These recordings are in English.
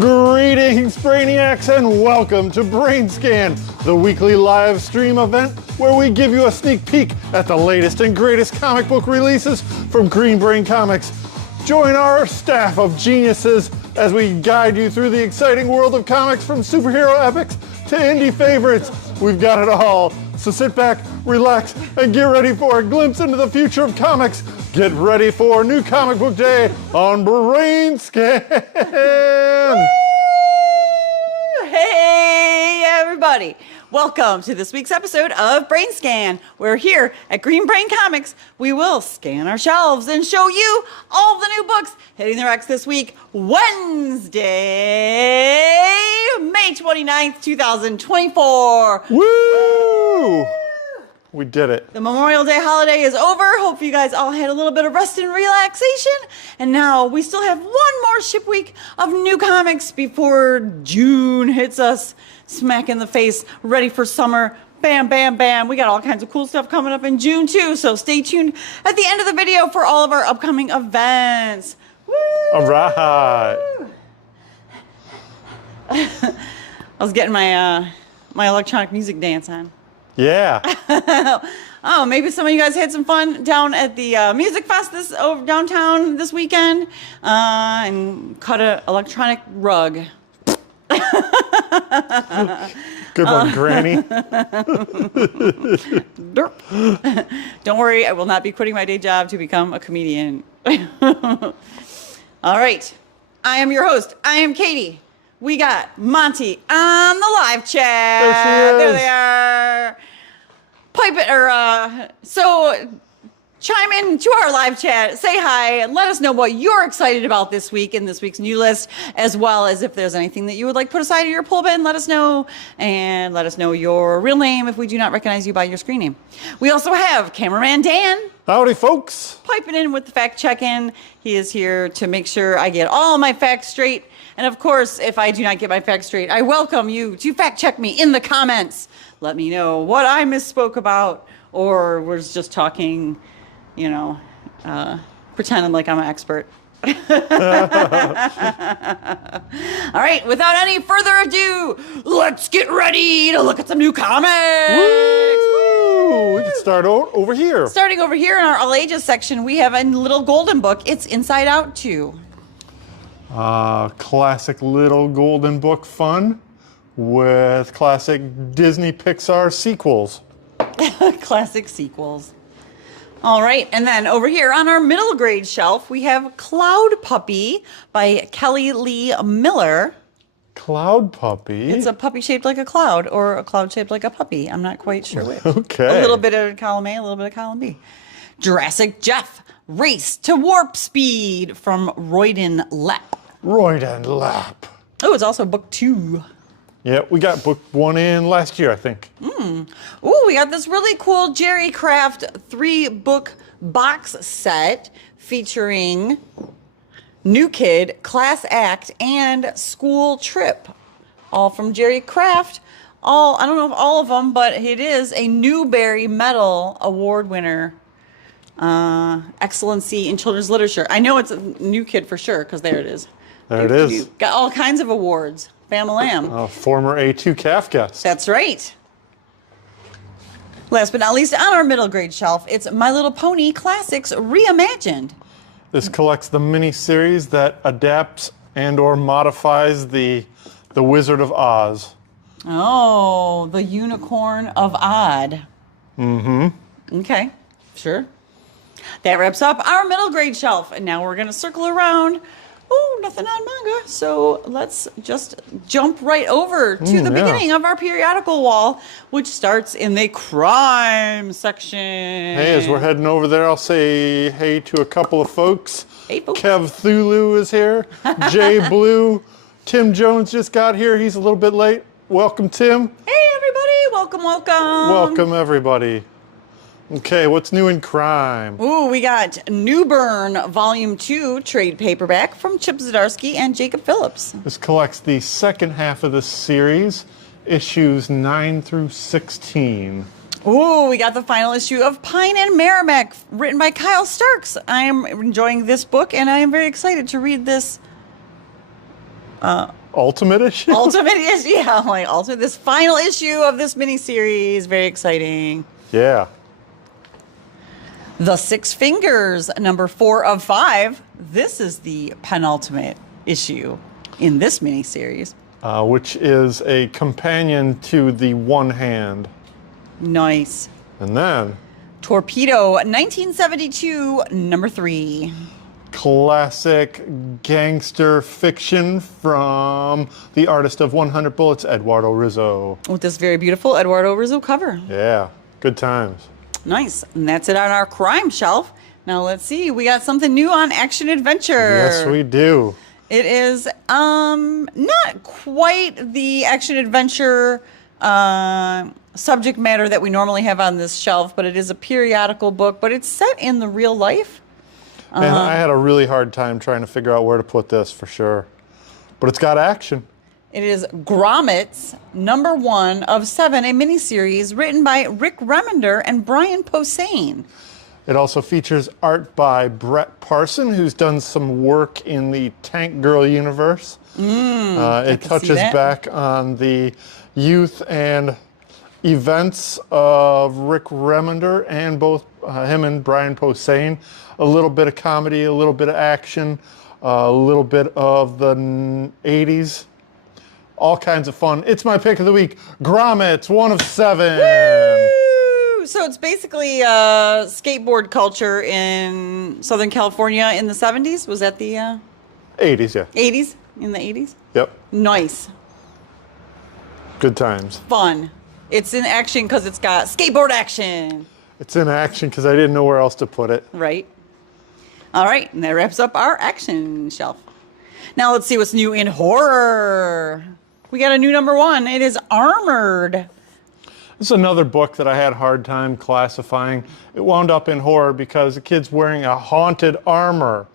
Greetings, Brainiacs, and welcome to BrainScan, the weekly live stream event where we give you a sneak peek at the latest and greatest comic book releases from Green Brain Comics. Join our staff of geniuses as we guide you through the exciting world of comics, from superhero epics to indie favorites. We've got it all. So sit back, relax, and get ready for a glimpse into the future of comics. Get ready for New Comic Book Day on BrainScan. Hey, everybody. Welcome to this week's episode of BrainScan. We're here at Green Brain Comics. We will scan our shelves and show you all the new books hitting the racks this week, Wednesday, May 29th, 2024. Woo! We did it. The Memorial Day holiday is over. Hope you guys all had a little bit of rest and relaxation. And now we still have one more ship week of new comics before June hits us smack in the face, ready for summer. Bam, bam, bam. We got all kinds of cool stuff coming up in June too. So stay tuned at the end of the video for all of our upcoming events. Woo! All right. I was getting my my electronic music dance on. Yeah. Oh, maybe some of you guys had some fun down at the Music Fest downtown this weekend and cut an electronic rug. Good one, Granny. Derp. Don't worry, I will not be quitting my day job to become a comedian. All right. I am your host. I am Katie. We got Monty on the live chat. There she is. There they are. Pipe it, so chime in to our live chat, say hi, and let us know what you're excited about this week in this week's new list, as well as if there's anything that you would like put aside in your pull bin, let us know, and let us know your real name if we do not recognize you by your screen name. We also have cameraman Dan. Howdy, folks. Piping in with the fact check-in. He is here to make sure I get all my facts straight. And of course, if I do not get my facts straight, I welcome you to fact check me in the comments. Let me know what I misspoke about or was just talking, you know, pretending like I'm an expert. All right, without any further ado, let's get ready to look at some new comics. Woo! We can start over here. Starting over here in our All Ages section, we have a little golden book. It's Inside Out 2. Classic little golden book fun with classic Disney Pixar sequels. Classic sequels. All right, and then over here on our middle grade shelf, we have Cloud Puppy by Kelly Lee Miller. Cloud Puppy? It's a puppy shaped like a cloud, or a cloud shaped like a puppy. I'm not quite sure which. Okay. A little bit of column A, a little bit of column B. Jurassic Jeff, Race to Warp Speed from Royden Lepp. Royden Lepp. Oh, it's also book 2. Yeah, we got book 1 in last year, I think. Ooh, we got this really cool Jerry Craft 3-book box set featuring New Kid, Class Act, and School Trip. All from Jerry Craft. I don't know if all of them, but it is a Newbery Medal Award winner. Excellency in Children's Literature. I know it's a New Kid for sure, because there it is. There it is. Got all kinds of awards. Bam-a-lam. Former A2 calf guest. That's right. Last but not least, on our middle grade shelf, it's My Little Pony Classics Reimagined. This collects the mini-series that adapts and or modifies the Wizard of Oz. Oh, the Unicorn of Odd. Mm-hmm. Okay, sure. That wraps up our middle grade shelf, and now we're going to circle around. Oh, nothing on manga. So let's just jump right over to the beginning of our periodical wall, which starts in the crime section. Hey, as we're heading over there, I'll say hey to a couple of folks. Hey, folks. Kev Thulu is here. Jay Blue. Tim Jones just got here. He's a little bit late. Welcome, Tim. Hey, everybody. Welcome, welcome. Welcome, everybody. Okay, what's new in crime? Ooh, we got New Burn Volume 2 trade paperback from Chip Zdarsky and Jacob Phillips. This collects the second half of the series, issues 9 through 16. Ooh, we got the final issue of Pine and Merrimack, written by Kyle Starks. I am enjoying this book, and I am very excited to read this Ultimate issue? Ultimate issue. Yeah, I'm like, ultimate. This final issue of this miniseries. Very exciting. Yeah. The Six Fingers, number 4 of 5. This is the penultimate issue in this miniseries. Which is a companion to the One Hand. Nice. And then Torpedo, 1972, number 3. classic gangster fiction from the artist of 100 Bullets, Eduardo Rizzo. With this very beautiful Eduardo Rizzo cover. Yeah, good times. Nice. And that's it on our crime shelf. Now let's see. We got something new on Action Adventure. Yes, we do. It is not quite the Action Adventure subject matter that we normally have on this shelf, but it is a periodical book, but it's set in the real life. Man, I had a really hard time trying to figure out where to put this for sure. But it's got action. It is Gromit's number 1 of 7, a miniseries written by Rick Remender and Brian Posehn. It also features art by Brett Parson, who's done some work in the Tank Girl universe. It touches back on the youth and events of Rick Remender and both him and Brian Posehn. A little bit of comedy, a little bit of action, a little bit of the 80s. All kinds of fun. It's my pick of the week. Gromit's 1 of 7. Woo! So it's basically skateboard culture in Southern California in the 70s. Was that the 80s, yeah. 80s? In the 80s? Yep. Nice. Good times. Fun. It's in action because it's got skateboard action. It's in action because I didn't know where else to put it. Right. All right. And that wraps up our action shelf. Now let's see what's new in horror. We got a new number 1. It is Armored. This is another book that I had a hard time classifying. It wound up in horror because the kid's wearing a haunted armor.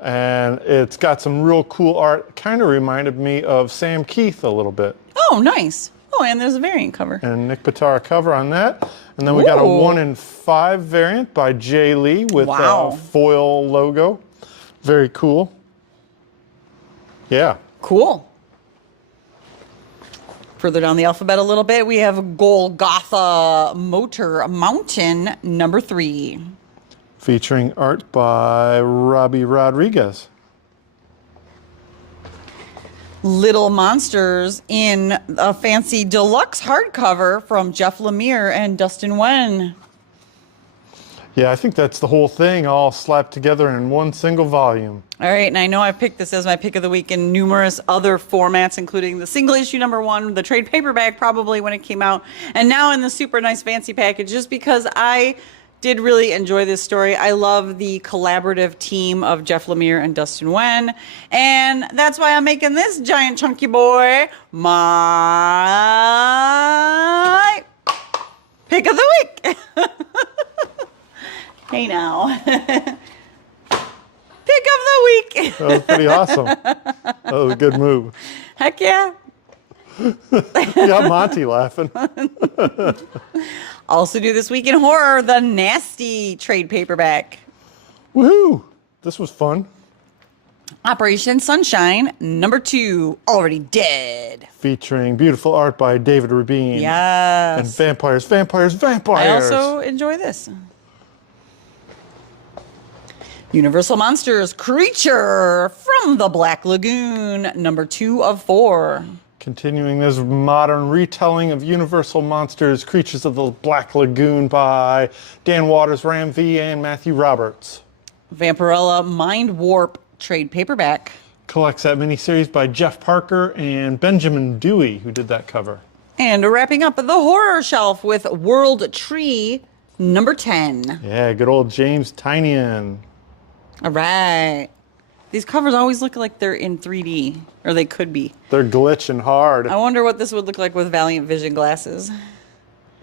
And it's got some real cool art. Kind of reminded me of Sam Keith a little bit. Oh, nice. Oh, and there's a variant cover. And Nick Pitara cover on that. And then we got a 1 in 5 variant by Jay Lee with a foil logo. Very cool. Yeah. Cool. Further down the alphabet a little bit, we have Golgotha Motor Mountain number 3. Featuring art by Robbie Rodriguez. Little Monsters in a fancy deluxe hardcover from Jeff Lemire and Dustin Wen. Yeah, I think that's the whole thing all slapped together in one single volume. All right, and I know I picked this as my pick of the week in numerous other formats, including the single issue number 1, the trade paperback probably when it came out, and now in the super nice fancy package, just because I did really enjoy this story. I love the collaborative team of Jeff Lemire and Dustin Wen, and that's why I'm making this giant chunky boy my pick of the week. Hey now. Pick of the week. That was pretty awesome. That was a good move. Heck yeah. You got Monty laughing. Also do this week in horror, the Nasty trade paperback. Woohoo! This was fun. Operation Sunshine, number 2, already dead. Featuring beautiful art by David Rabin. Yes. And vampires, vampires, vampires. I also enjoy this. Universal Monsters Creature from the Black Lagoon, number 2 of 4. Continuing this modern retelling of Universal Monsters Creatures of the Black Lagoon by Dan Waters, Ram V, and Matthew Roberts. Vampirella Mind Warp trade paperback. Collects that miniseries by Jeff Parker and Benjamin Dewey, who did that cover. And wrapping up the horror shelf with World Tree, number 10. Yeah, good old James Tynion. All right. These covers always look like they're in 3D, or they could be. They're glitching hard. I wonder what this would look like with Valiant Vision glasses.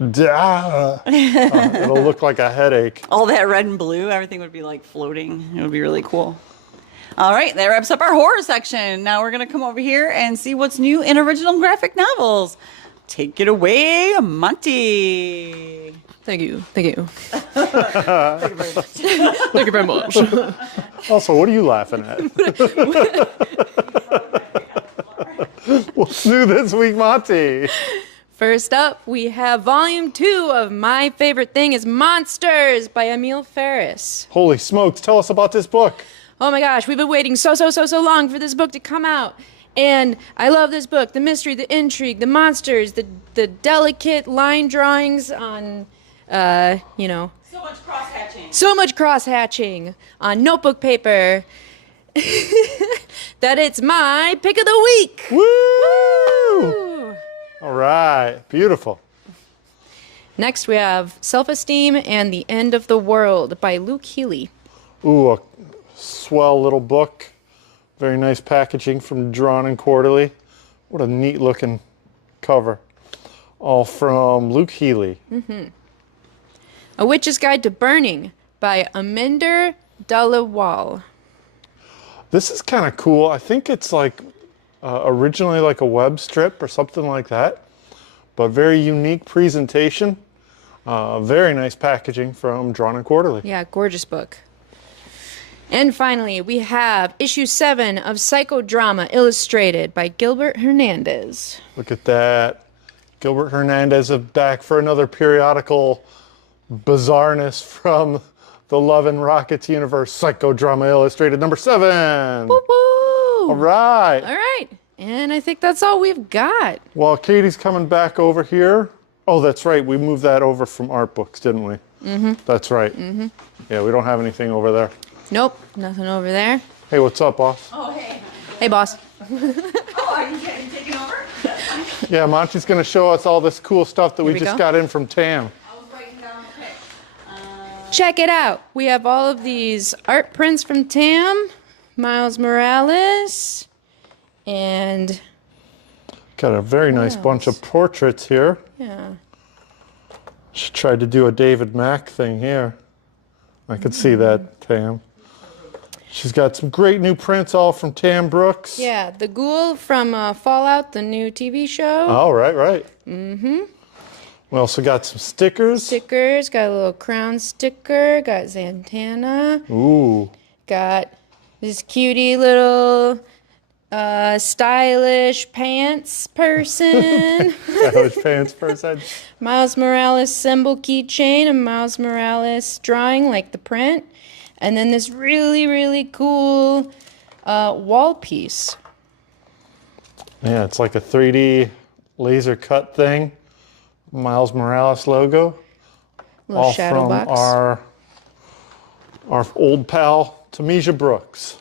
It'll look like a headache. All that red and blue, everything would be like floating. It would be really cool. All right, that wraps up our horror section. Now we're going to come over here and see what's new in original graphic novels. Take it away, Monty. Thank you. Thank you. Thank you very much. Thank you very much. Also, what are you laughing at? What's new this week, Monty? First up, we have Volume 2 of My Favorite Thing is Monsters by Emil Ferris. Holy smokes, tell us about this book. Oh my gosh, we've been waiting so long for this book to come out. And I love this book. The mystery, the intrigue, the monsters, the delicate line drawings on, you know. So much cross-hatching. So much cross-hatching on notebook paper. That it's my pick of the week. Woo! Woo! All right, beautiful. Next we have Self-Esteem and the End of the World by Luke Healy. Ooh, a swell little book. Very nice packaging from Drawn and Quarterly. What a neat looking cover. All from Luke Healy. A Witch's Guide to Burning by Aminder Dalawal. This is kind of cool. I think it's like originally like a web strip or something like that, but very unique presentation. Very nice packaging from Drawn and Quarterly. Yeah, gorgeous book. And finally, we have issue 7 of Psychodrama Illustrated by Gilbert Hernandez. Look at that. Gilbert Hernandez is back for another periodical bizarreness from the Love and Rockets universe. Psychodrama Illustrated number 7. Woo woo! All right. All right. And I think that's all we've got. Well, Katie's coming back over here. Oh, that's right. We moved that over from art books, didn't we? Mm-hmm. That's right. Mm-hmm. Yeah, we don't have anything over there. Nope, nothing over there. Hey, what's up, boss? Oh, hey. Hey, boss. Oh, are you getting taken over? Yeah, Monty's going to show us all this cool stuff that we we just go. got in from Tam. I was writing down the pick. Check it out. We have all of these art prints from Tam, Miles Morales, and Got a very nice bunch of portraits here. yeah. She tried to do a David Mack thing here. I could see that, Tam. She's got some great new prints all from Tam Brooks. Yeah, the ghoul from Fallout, the new TV show. Oh, right. Mm-hmm. We also got some stickers. Stickers, got a little crown sticker, got Zantana, Ooh. got this cutie little stylish pants person. Stylish pants person. Miles Morales symbol keychain, and Miles Morales drawing like the print. And then this really, really cool wall piece. Yeah, it's like a 3D laser cut thing. Miles Morales logo. Little All shadow from box. our old pal, Tamisha Brooks.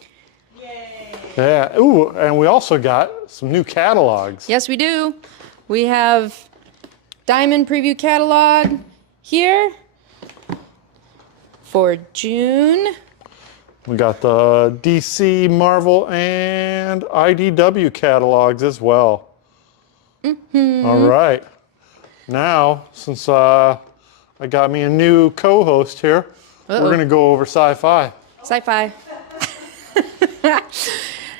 Yay. Yeah. Ooh, and we also got some new catalogs. Yes, we do. We have Diamond Preview Catalog here for June. We got the DC, Marvel, and IDW catalogs as well. Mm-hmm. All right. Now, since I got me a new co-host here, we're going to go over sci-fi. Sci-fi.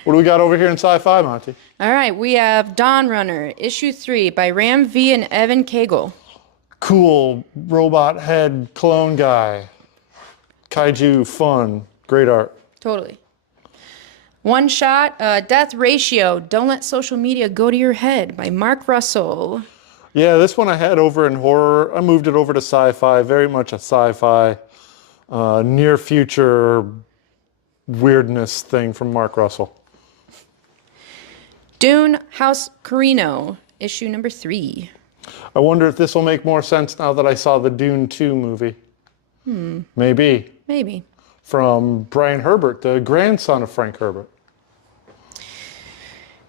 What do we got over here in sci-fi, Monty? All right, we have Dawn Runner, issue 3 by Ram V and Evan Cagle. Cool robot head clone guy. Kaiju fun. Great art. Totally. One shot, Death Ratio, Don't Let Social Media Go to Your Head by Mark Russell. Yeah, this one I had over in horror. I moved it over to sci-fi. Very much a sci-fi, near future weirdness thing from Mark Russell. Dune House Carino, issue number 3. I wonder if this will make more sense now that I saw the Dune 2 movie. Maybe. Maybe. From Brian Herbert, the grandson of Frank Herbert.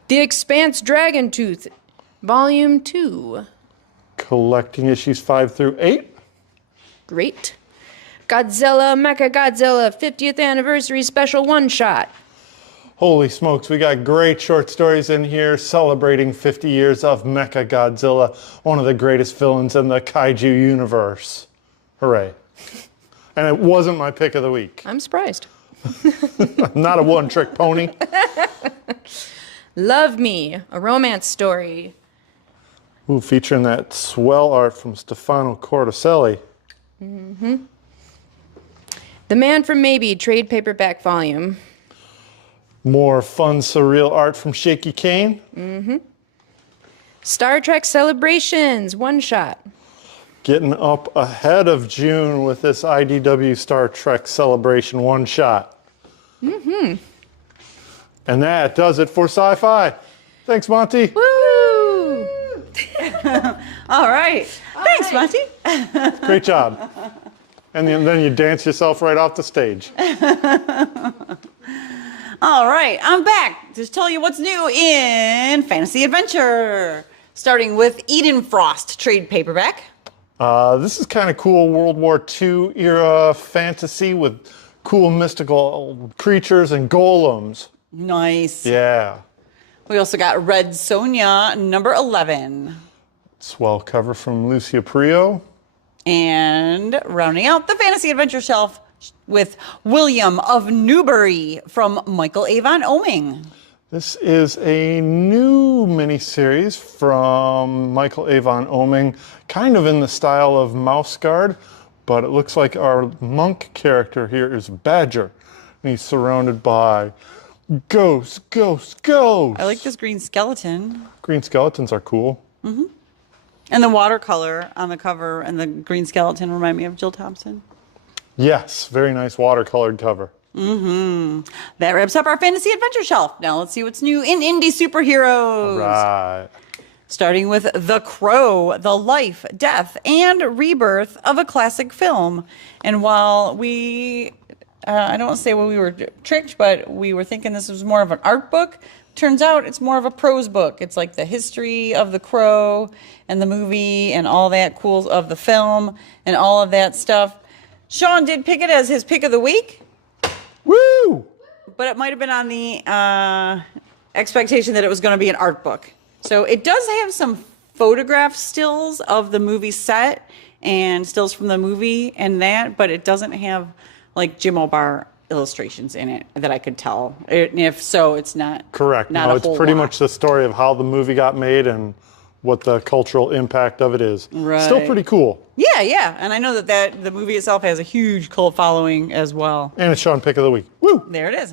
The Expanse Dragon Tooth, volume 2. Collecting issues 5 through 8. Great. Godzilla MechaGodzilla 50th Anniversary Special One Shot. Holy smokes, we got great short stories in here celebrating 50 years of MechaGodzilla, one of the greatest villains in the kaiju universe. Hooray. And it wasn't my pick of the week. I'm surprised. Not a one-trick pony. Love Me, a romance story. Ooh, featuring that swell art from Stefano Corticelli. The Man from Maybe, trade paperback volume. More fun, surreal art from Shaky Kane. Star Trek Celebrations, one shot. Getting up ahead of June with this IDW Star Trek Celebration one shot. And that does it for sci-fi. Thanks, Monty. Woo! All right. Thanks, Monty. Great job. And then you dance yourself right off the stage. All right, I'm back to tell you what's new in fantasy adventure. Starting with Eden Frost trade paperback. This is kind of cool World War II era fantasy with cool mystical creatures and golems. Nice. Yeah. We also got Red Sonja, number 11. Swell cover from Lucia Prio. And rounding out the fantasy adventure shelf with William of Newbury from Michael Avon Oeming. This is a new miniseries from Michael Avon Oeming, kind of in the style of Mouse Guard, but it looks like our monk character here is Badger, and he's surrounded by ghosts, ghosts, ghosts. I like this green skeleton. Green skeletons are cool. And the watercolor on the cover and the green skeleton remind me of Jill Thompson. Yes, very nice watercolored cover. That wraps up our fantasy adventure shelf. Now let's see what's new in indie superheroes. Right. Starting with The Crow, the life, death, and rebirth of a classic film. And while we, I don't want to say we were tricked, but we were thinking this was more of an art book. Turns out it's more of a prose book. It's like the history of The Crow and the movie and all that cool of the film and all of that stuff. Sean did pick it as his pick of the week. Woo! But it might have been on the expectation that it was going to be an art book. So it does have some photograph stills of the movie set and stills from the movie and that, but it doesn't have like Jim O'Barr illustrations in it that I could tell. And if so, it's not Correct. Not No, a it's whole pretty lot. much the story of how the movie got made and what the cultural impact of it is. Right. Still pretty cool. Yeah, and I know that the movie itself has a huge cult following as well. And it's Sean Pick of the Week. Woo! There it is.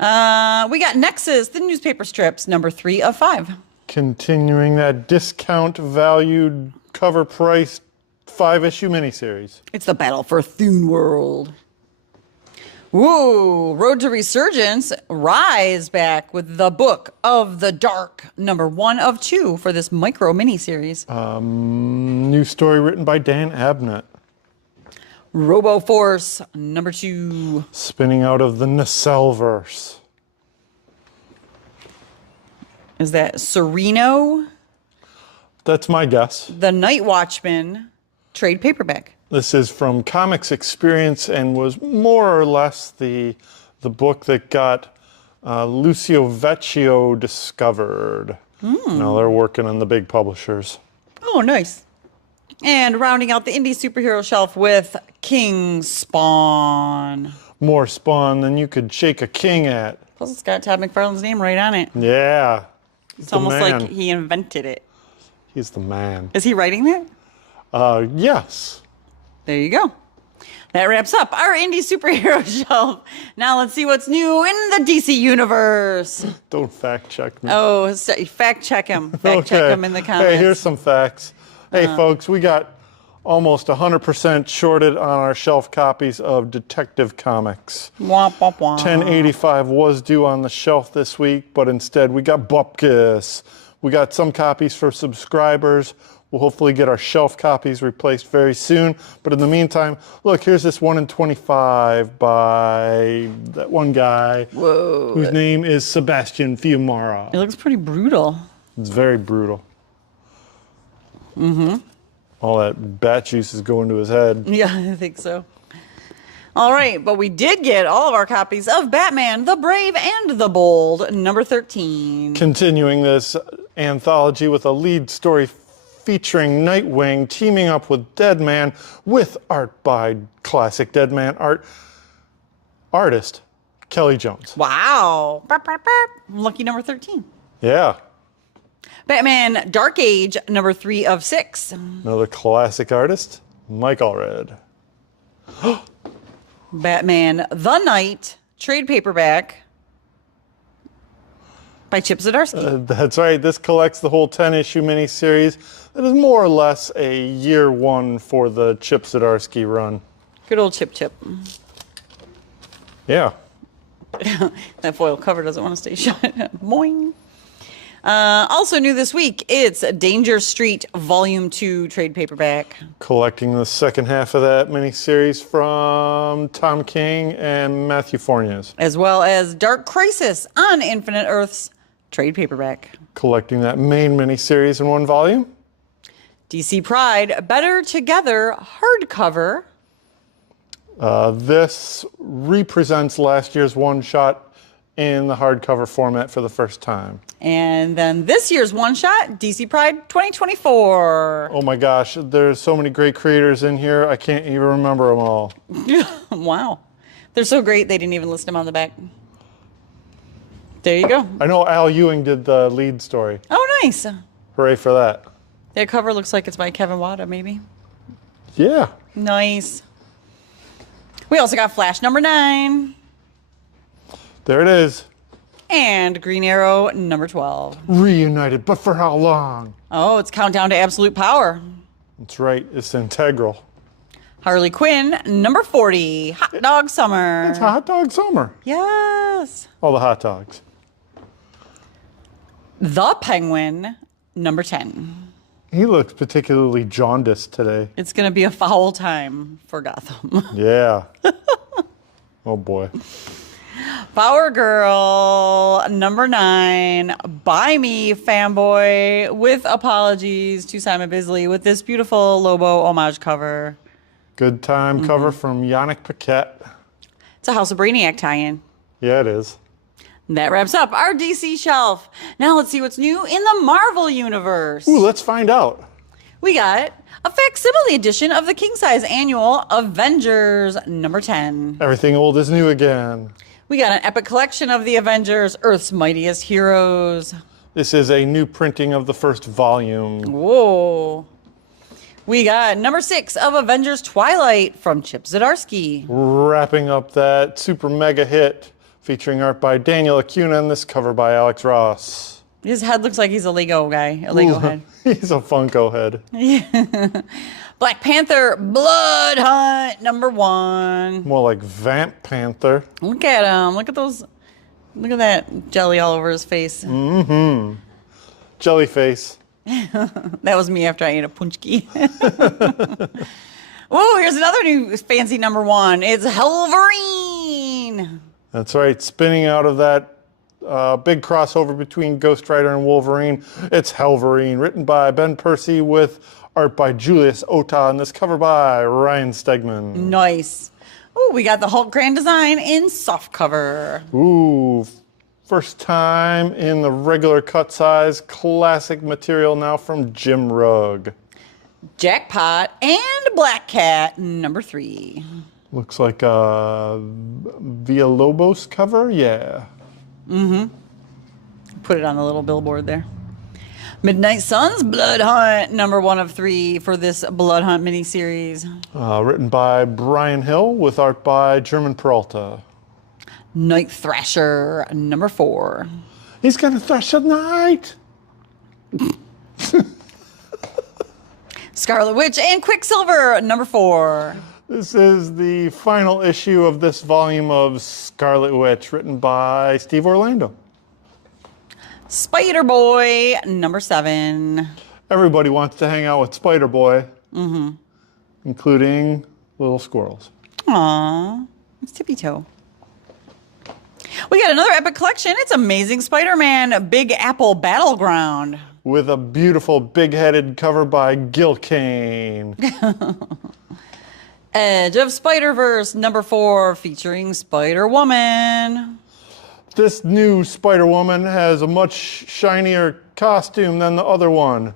We got Nexus, the newspaper strips, number 3 of 5. Continuing that discount valued cover price 5-issue miniseries. It's the battle for Thune World. Woo! Road to Resurgence, Rise back with the Book of the Dark, number 1 of 2 for this micro miniseries. New story written by Dan Abnett. Robo Force, number 2. Spinning out of the Nacelleverse. Is that Sereno? That's my guess. The Night Watchman, trade paperback. This is from Comics Experience and was more or less the book that got Lucio Vecchio discovered. Now they're working on the big publishers. Oh, nice. And rounding out the indie superhero shelf with King Spawn. More Spawn than you could shake a king at. Plus, it's got Todd McFarlane's name right on it. Yeah. It's almost like he invented it. He's the man. Is he writing that? Yes. There you go. That wraps up our indie superhero shelf. Now let's see what's new in the DC universe. Don't fact check me. Oh, fact check him. Fact check him in the comments. Hey, here's some facts. Hey, folks, we got almost 100% shorted on our shelf copies of Detective Comics. Womp, womp, womp. 1085 was due on the shelf this week, but instead we got Bupkis. We got some copies for subscribers. We'll hopefully get our shelf copies replaced very soon. But in the meantime, look, here's this 1 in 25 by that one guy whose name is Sebastian Fiumara. It looks pretty brutal. It's very brutal. All that bat juice is going to his head. Yeah, I think so. All right, but we did get all of our copies of Batman, the Brave and the Bold, number 13. Continuing this anthology with a lead story featuring Nightwing teaming up with Deadman with art by classic Deadman artist Kelly Jones. Wow. Burp, burp, burp. Lucky number 13. Yeah, Batman Dark Age, number 3 of 6. another classic artist, Mike Allred. Batman The Knight, trade paperback By Chip Zdarsky. That's right. This collects the whole 10-issue miniseries. That is more or less a year one for the Chip Zdarsky run. Good old Chip. Yeah. That foil cover doesn't want to stay shut. Boing. Also new this week, it's Danger Street Volume 2 trade paperback. Collecting the second half of that miniseries from Tom King and Matthew Fornes. As well as Dark Crisis on Infinite Earths trade paperback. Collecting that main miniseries in one volume. DC Pride Better Together hardcover. This represents last year's one-shot in the hardcover format for the first time. And then this year's one-shot, DC Pride 2024. Oh my gosh, there's so many great creators in here, I can't even remember them all. Wow. They're so great they didn't even list them on the back. There you go. I know Al Ewing did the lead story. Oh, nice. Hooray for that. That cover looks like it's by Kevin Wada, maybe. Yeah. Nice. We also got Flash number 9. There it is. And Green Arrow number 12. Reunited, but for how long? Oh, it's Countdown to Absolute Power. That's right, it's integral. Harley Quinn number 40. Hot Dog Summer. It's Hot Dog Summer. Yes. All the hot dogs. The Penguin number 10. He looks particularly jaundiced today. It's going to be a foul time for Gotham. Yeah. Oh boy. Power Girl number 9. Buy Me Fanboy with apologies to Simon Bisley with this beautiful Lobo homage cover. Good time cover from Yannick Paquette. It's a House of Brainiac tie-in. Yeah, it is. That wraps up our DC shelf. Now let's see what's new in the Marvel Universe. Ooh, let's find out. We got a facsimile edition of the king-size annual Avengers number 10. Everything old is new again. We got an epic collection of the Avengers, Earth's Mightiest Heroes. This is a new printing of the first volume. Whoa. We got number 6 of Avengers Twilight from Chip Zdarsky. Wrapping up that super mega hit featuring art by Daniel Acuna and this cover by Alex Ross. His head looks like he's a Lego guy, a Lego head. He's a Funko head. Yeah. Black Panther Blood Hunt number 1. More like Vamp Panther. Look at him. Look at those. Look at that jelly all over his face. Mm-hmm. Jelly face. That was me after I ate a punchki. Oh, here's another new fancy number 1. It's Hellverine. That's right. Spinning out of that big crossover between Ghost Rider and Wolverine. It's Hellverine, written by Ben Percy with art by Julius Ota and this cover by Ryan Stegman. Nice. Oh, we got the Hulk Grand Design in soft cover. Ooh, first time in the regular cut size, classic material now from Jim Rugg. Jackpot and Black Cat number 3. Looks like a Villalobos cover, yeah. Mm-hmm. Put it on the little billboard there. Midnight Suns Blood Hunt number 1 of 3 for this Blood Hunt miniseries. Written by Brian Hill with art by German Peralta. Night Thrasher number 4. He's gonna thrash at night. Scarlet Witch and Quicksilver number 4. This is the final issue of this volume of Scarlet Witch, written by Steve Orlando. Spider-Boy number 7. Everybody wants to hang out with Spider-Boy, including little squirrels. Aww, it's Tippy Toe. We got another epic collection. It's Amazing Spider-Man Big Apple Battleground. With a beautiful big-headed cover by Gil Kane. Edge of Spider-Verse number 4 featuring Spider-Woman. This new Spider-Woman has a much shinier costume than the other one.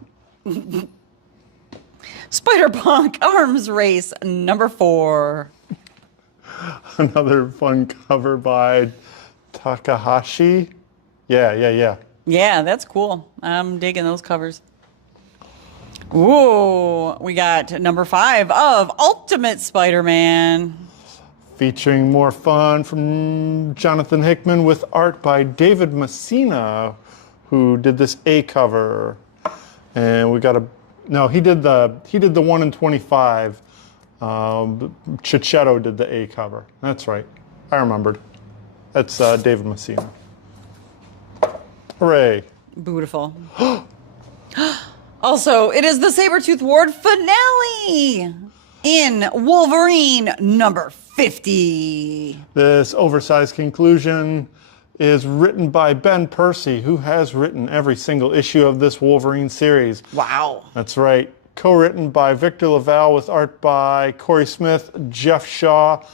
Spider-Punk Arms Race number 4. Another fun cover by Takahashi. Yeah. Yeah, that's cool. I'm digging those covers. Ooh, we got number 5 of Ultimate Spider-Man. Featuring more fun from Jonathan Hickman with art by David Messina, who did this A cover. And we got he did the 1 in 25. Chichetto did the A cover. That's right. I remembered. That's David Messina. Hooray. Beautiful. Also, it is the Sabretooth Ward finale in Wolverine number 50. This oversized conclusion is written by Ben Percy, who has written every single issue of this Wolverine series. Wow. That's right. Co-written by Victor Laval with art by Corey Smith, Jeff Shaw,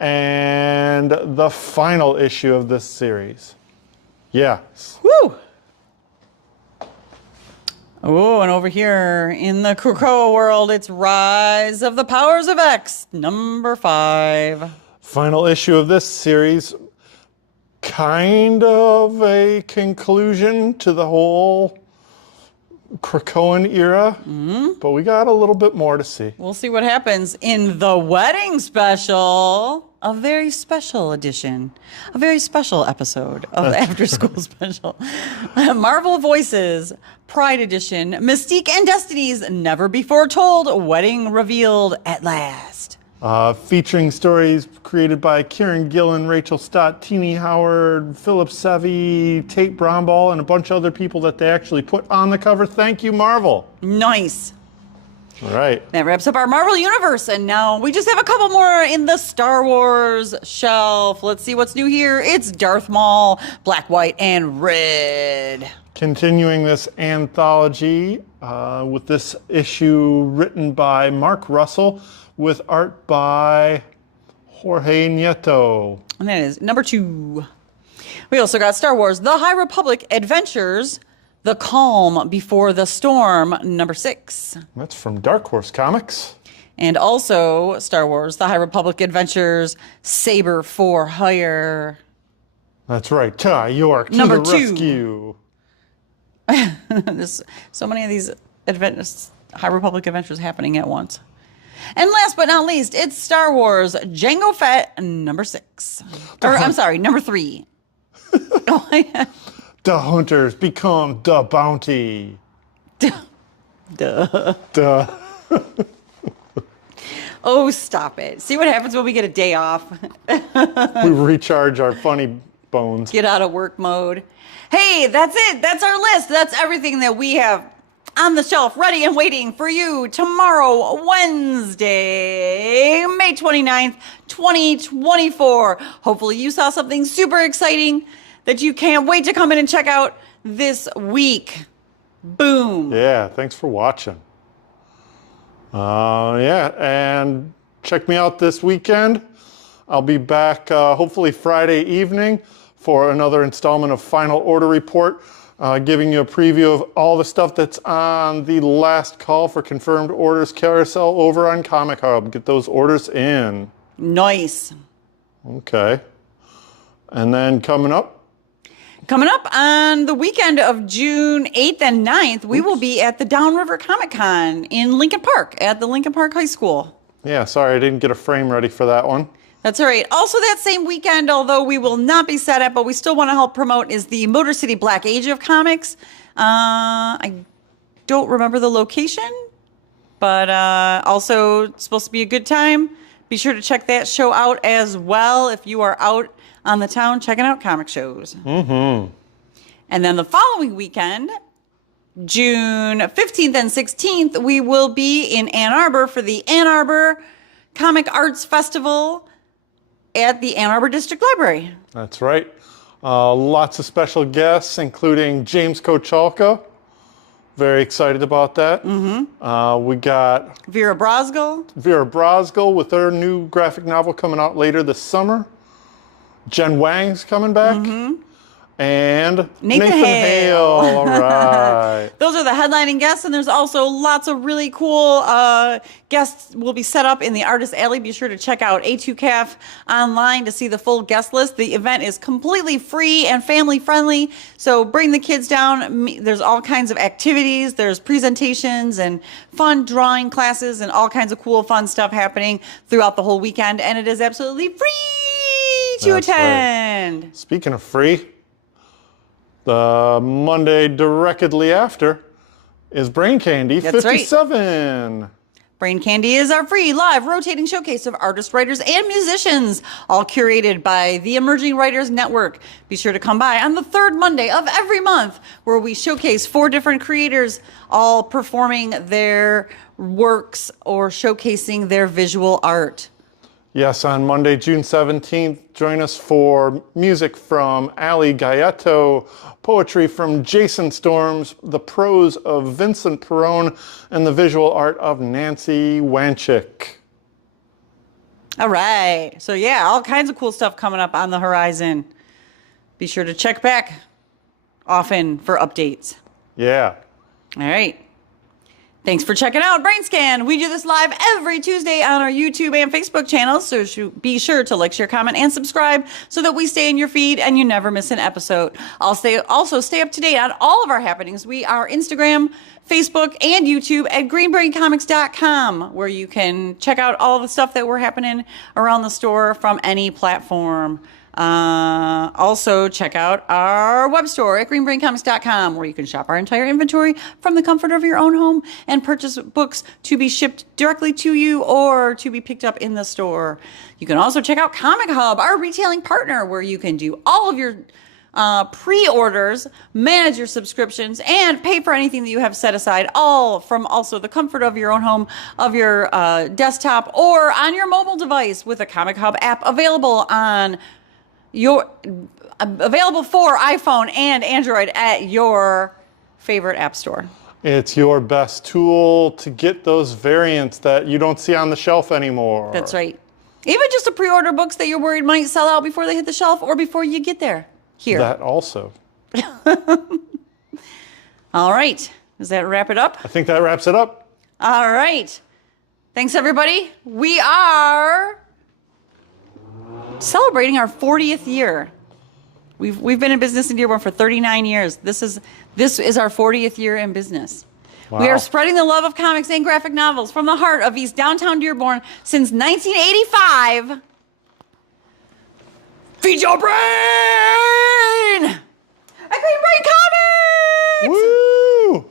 and the final issue of this series. Yes. Woo! Oh, and over here in the Krakoa world, it's Rise of the Powers of X, number 5. Final issue of this series. Kind of a conclusion to the whole Krakoan era, but we got a little bit more to see. We'll see what happens in the wedding special, a very special edition, a very special episode of the After School Special. Marvel Voices, Pride Edition, Mystique and Destiny's Never Before Told Wedding Revealed at Last. Featuring stories created by Kieran Gillen, Rachel Stott, Teenie Howard, Philip Sevy, Tate Bromball, and a bunch of other people that they actually put on the cover. Thank you, Marvel. Nice. All right. That wraps up our Marvel Universe, and now we just have a couple more in the Star Wars shelf. Let's see what's new here. It's Darth Maul, Black, White, and Red. Continuing this anthology with this issue written by Mark Russell with art by Jorge Nieto. And that is number 2. We also got Star Wars, The High Republic Adventures, The Calm Before the Storm, number 6. That's from Dark Horse Comics. And also Star Wars, The High Republic Adventures, Saber for Hire. That's right. Ty York to Number the 2. rescue. There's so many of these High Republic adventures happening at once. And last but not least, it's Star Wars Jango Fett number 6. Or, I'm sorry, number 3. The hunters become the bounty. Duh. Duh. Oh, stop it. See what happens when we get a day off? We recharge our funny bones. Get out of work mode. Hey, that's it. That's our list. That's everything that we have on the shelf, ready and waiting for you tomorrow, Wednesday, May 29th, 2024. Hopefully you saw something super exciting that you can't wait to come in and check out this week. Boom. Yeah, thanks for watching. Yeah, and check me out this weekend. I'll be back hopefully Friday evening for another installment of Final Order Report. Giving you a preview of all the stuff that's on the last call for confirmed orders carousel over on COMICHUB. Get those orders in. Nice. Okay. And then coming up on the weekend of June 8th and 9th, we will be at the Downriver Comic Con in Lincoln Park at the Lincoln Park High School. Yeah, sorry, I didn't get a frame ready for that one. That's all right. Also that same weekend, although we will not be set up, but we still want to help promote, is the Motor City Black Age of Comics. I don't remember the location, but also it's supposed to be a good time. Be sure to check that show out as well if you are out on the town checking out comic shows. Mm-hmm. And then the following weekend, June 15th and 16th, we will be in Ann Arbor for the Ann Arbor Comic Arts Festival at the Ann Arbor District Library. That's right. Lots of special guests, including James Kochalka. Very excited about that. Mm-hmm. We got Vera Brosgol with her new graphic novel coming out later this summer. Jen Wang's coming back. Mm-hmm. And Nathan Hale. All right. Those are the headlining guests, and there's also lots of really cool guests will be set up in the Artist Alley. Be sure to check out A2CAF online to see the full guest list. The event is completely free and family friendly, so bring the kids down. There's all kinds of activities. There's presentations and fun drawing classes and all kinds of cool fun stuff happening throughout the whole weekend, and it is absolutely free to That's attend. Right. Speaking of free, the Monday directly after is Brain Candy That's 57. Right. Brain Candy is our free live rotating showcase of artists, writers, and musicians, all curated by the Emerging Writers Network. Be sure to come by on the third Monday of every month, where we showcase 4 different creators, all performing their works or showcasing their visual art. Yes, on Monday, June 17th, join us for music from Ali Gaeto, poetry from Jason Storms, the prose of Vincent Perrone, and the visual art of Nancy Wanchik. All right. So yeah, all kinds of cool stuff coming up on the horizon. Be sure to check back often for updates. Yeah. All right. Thanks for checking out BrainScan. We do this live every Tuesday on our YouTube and Facebook channels, so be sure to like, share, comment, and subscribe so that we stay in your feed and you never miss an episode. Also stay up to date on all of our happenings. We are Instagram, Facebook, and YouTube at greenbraincomics.com, where you can check out all the stuff that we're happening around the store from any platform. Also, check out our web store at greenbraincomics.com, where you can shop our entire inventory from the comfort of your own home and purchase books to be shipped directly to you or to be picked up in the store. You can also check out ComicHub, our retailing partner, where you can do all of your pre-orders, manage your subscriptions, and pay for anything that you have set aside, all from also the comfort of your own home, of your desktop, or on your mobile device with a ComicHub app available for iPhone and Android at your favorite app store. It's your best tool to get those variants that you don't see on the shelf anymore. That's right. Even just to pre-order books that you're worried might sell out before they hit the shelf or before you get there. Here. That also. All right. Does that wrap it up? I think that wraps it up. All right. Thanks, everybody. We are celebrating our 40th year. We've been in business in Dearborn for 39 years. This is our 40th year in business. Wow. We are spreading the love of comics and graphic novels from the heart of East Downtown Dearborn since 1985. Feed your brain! At Green Brain Comics! Woo!